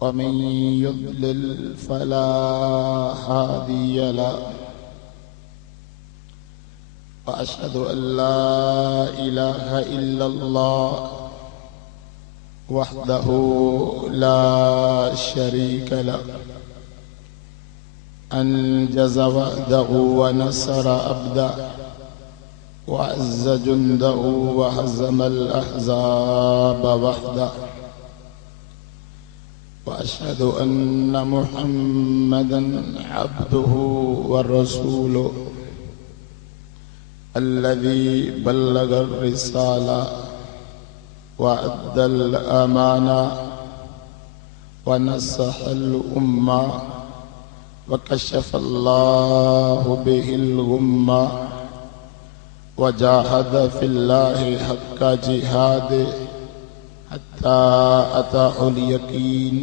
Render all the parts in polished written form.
ومن يضلل فلا هادي له وأشهد أن لا إله إلا الله وحده لا شريك له أنجز وعده ونصر عبده وعز جنده وهزم الأحزاب وحده وأشهد أن محمدا عبده ورسوله الذي بلغ الرسالة وأدى الأمانة ونصح الأمة وكشف الله به الغمة وجاهد في الله حق جهاده حتى أتاه اليقين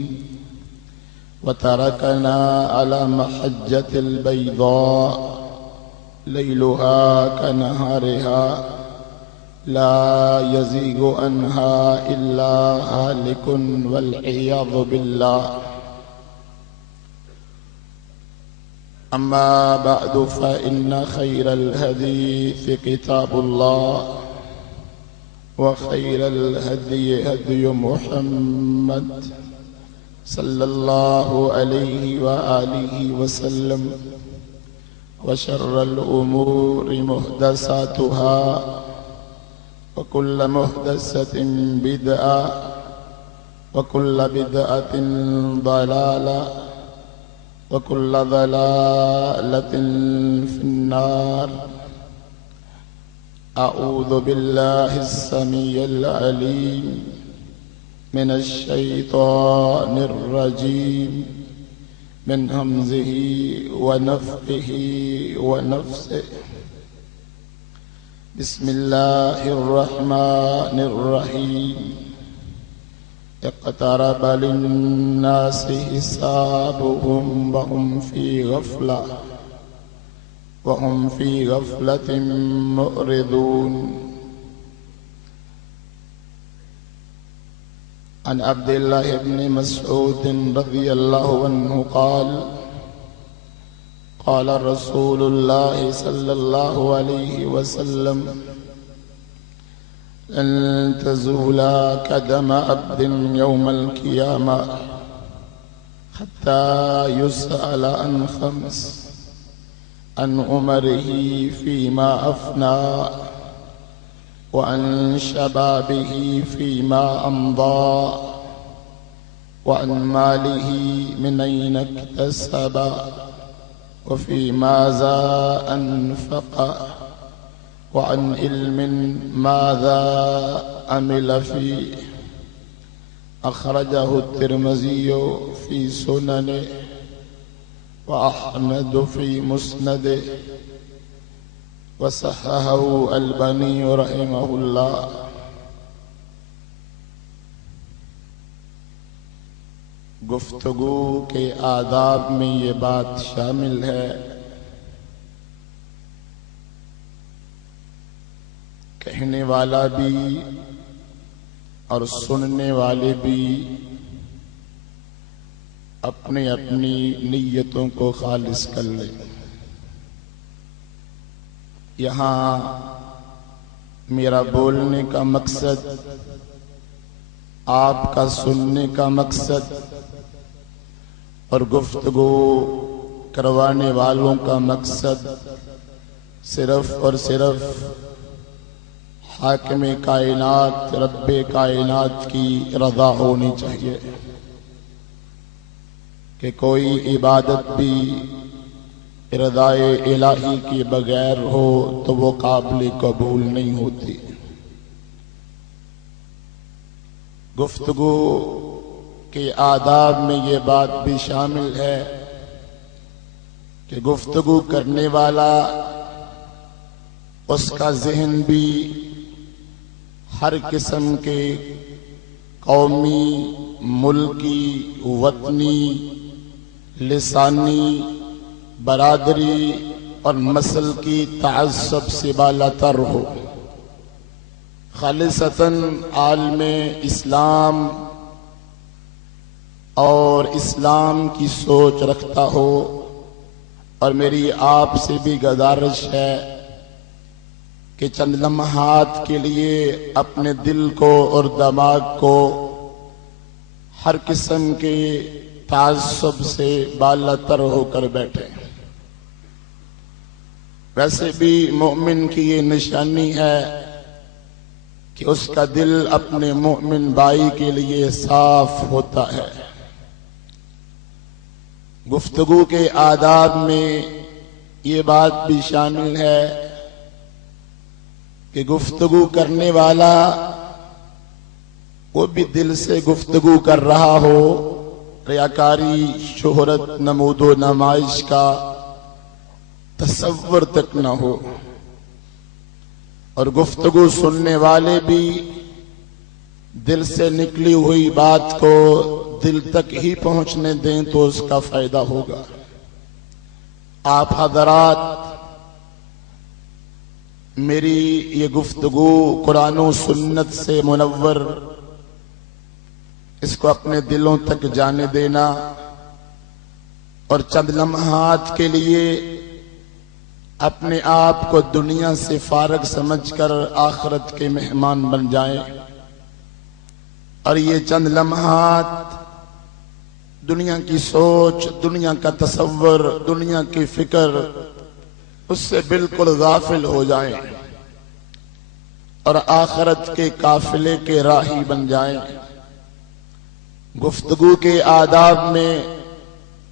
وتركنا على محجة البيضاء ليلها كنهارها لا يزيغ عنها إلا هالك والعياذ بالله. أما بعد فإن خير الحديث كتاب الله وخير الهدي هدي محمد صلى الله عليه وآله وسلم وشر الأمور محدثاتها وكل محدثة بدعة وكل بدعة ضلالة وكل ضلالة في النار. أعوذ بالله السميع العليم من الشيطان الرجيم من همزه ونفخه ونفسه. بسم الله الرحمن الرحيم. اقترب للناس حسابهم وهم في غفلة معرضون. عن عبد الله بن مسعود رضي الله عنه قال قال رسول الله صلى الله عليه وسلم لن تزول قدم عبد يوم القيامة حتى يسأل عن خمس: عن عمره فيما أفنى وعن شبابه فيما أمضى وعن ماله من أين اكتسب وفي ماذا أنفق وعن علم ماذا عمل فيه. أخرجه الترمذي في سننه وأحمد في مسنده وصححه الباني رحمه الله. گفتگو کے آداب میں یہ بات شامل ہے کہنے والا بھی اور سننے والے بھی اپنی اپنی نیتوں کو خالص کر لیں. یہاں میرا بولنے کا مقصد، آپ کا سننے کا مقصد اور گفتگو کروانے والوں کا مقصد صرف اور صرف حاکم کائنات رب کائنات کی رضا ہونی چاہیے کہ کوئی عبادت بھی رضائے الہی کے بغیر ہو تو وہ قابل قبول نہیں ہوتی. گفتگو کے آداب میں یہ بات بھی شامل ہے کہ گفتگو کرنے والا اس کا ذہن بھی ہر قسم کے قومی، ملکی، وطنی، لسانی، برادری اور نسل کی تعصب سے بالا تر ہو، خالصتاً عالم اسلام اور اسلام کی سوچ رکھتا ہو، اور میری آپ سے بھی گزارش ہے کہ چند لمحات کے لیے اپنے دل کو اور دماغ کو ہر قسم کے تعصب سے بالاتر ہو کر بیٹھے۔ ویسے بھی مومن کی یہ نشانی ہے کہ اس کا دل اپنے مومن بھائی کے لیے صاف ہوتا ہے۔ گفتگو کے آداب میں یہ بات بھی شامل ہے کہ گفتگو کرنے والا وہ بھی دل سے گفتگو کر رہا ہو، ریاکاری، شہرت، نمود و نمائش کا تصور تک نہ ہو، اور گفتگو سننے والے بھی دل سے نکلی ہوئی بات کو دل تک ہی پہنچنے دیں تو اس کا فائدہ ہوگا۔ آپ حضرات، میری یہ گفتگو قرآن و سنت سے منور، اس کو اپنے دلوں تک جانے دینا، اور چند لمحات کے لیے اپنے آپ کو دنیا سے فارغ سمجھ کر آخرت کے مہمان بن جائیں، اور یہ چند لمحات دنیا کی سوچ، دنیا کا تصور، دنیا کی فکر، اس سے بالکل غافل ہو جائیں اور آخرت کے قافلے کے راہی بن جائیں۔ گفتگو کے آداب میں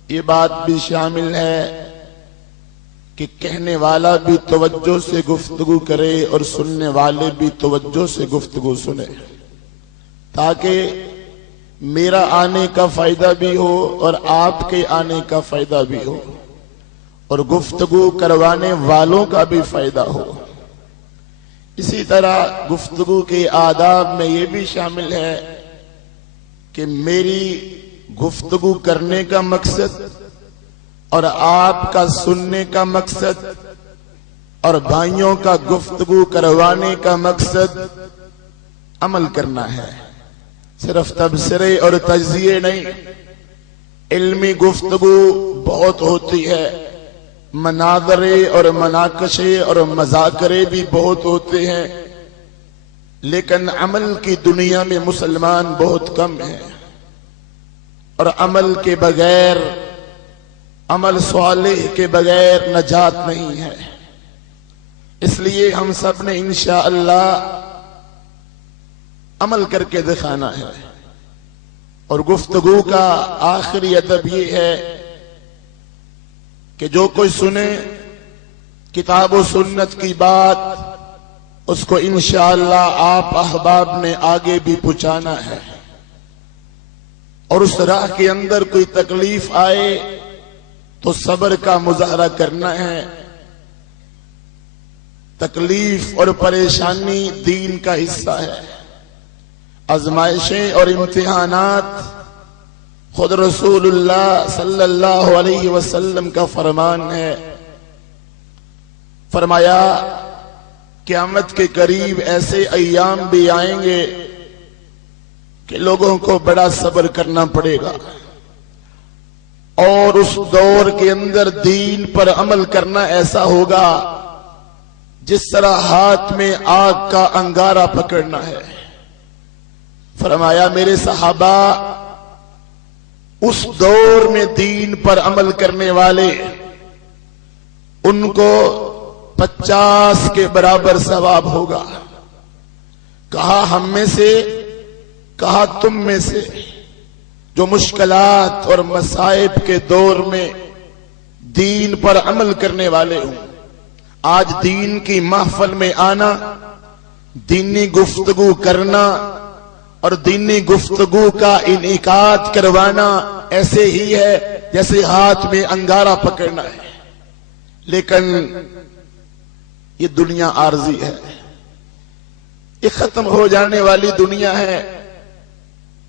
یہ بات بھی شامل ہے کہ کہنے والا بھی توجہ سے گفتگو کرے اور سننے والے بھی توجہ سے گفتگو سنے، تاکہ میرا آنے کا فائدہ بھی ہو اور آپ کے آنے کا فائدہ بھی ہو، اور گفتگو کروانے والوں کا بھی فائدہ ہو۔ اسی طرح گفتگو کے آداب میں یہ بھی شامل ہے کہ میری گفتگو کرنے کا مقصد اور آپ کا سننے کا مقصد اور بھائیوں کا گفتگو کروانے کا مقصد عمل کرنا ہے، صرف تبصرے اور تجزیے نہیں۔ علمی گفتگو بہت ہوتی ہے، مناظرے اور مناقشے اور مذاکرے بھی بہت ہوتے ہیں، لیکن عمل کی دنیا میں مسلمان بہت کم ہیں، اور عمل کے بغیر، عمل صالح کے بغیر نجات نہیں ہے۔ اس لیے ہم سب نے انشاءاللہ عمل کر کے دکھانا ہے، اور گفتگو کا آخری ادب یہ ہے کہ جو کوئی سنے کتاب و سنت کی بات، اس کو انشاءاللہ آپ احباب نے آگے بھی پہنچانا ہے، اور اس راہ کے اندر کوئی تکلیف آئے تو صبر کا مظاہرہ کرنا ہے۔ تکلیف اور پریشانی دین کا حصہ ہے۔ آزمائشیں اور امتحانات خود رسول اللہ صلی اللہ علیہ وسلم کا فرمان ہے۔ فرمایا قیامت کے قریب ایسے ایام بھی آئیں گے کہ لوگوں کو بڑا صبر کرنا پڑے گا، اور اس دور کے اندر دین پر عمل کرنا ایسا ہوگا جس طرح ہاتھ میں آگ کا انگارہ پکڑنا ہے۔ فرمایا میرے صحابہ، اس دور میں دین پر عمل کرنے والے، ان کو 50 کے برابر ثواب ہوگا۔ کہا ہم میں سے، کہا تم میں سے، جو مشکلات اور مصائب کے دور میں دین پر عمل کرنے والے ہوں۔ آج دین کی محفل میں آنا، دینی گفتگو کرنا اور دینی گفتگو کا انعقاد کروانا ایسے ہی ہے جیسے ہاتھ میں انگارہ پکڑنا ہے، لیکن یہ دنیا عارضی ہے، یہ ختم ہو جانے والی دنیا ہے،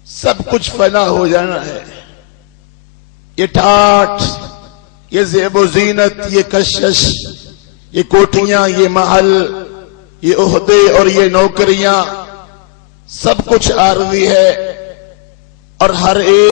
سب کچھ فنا ہو جانا ہے۔ یہ ٹھاٹ، یہ زیب و زینت، یہ کشش، یہ کوٹھیاں، یہ محل، یہ عہدے اور یہ نوکریاں، سب کچھ عارضی ہے، اور ہر ایک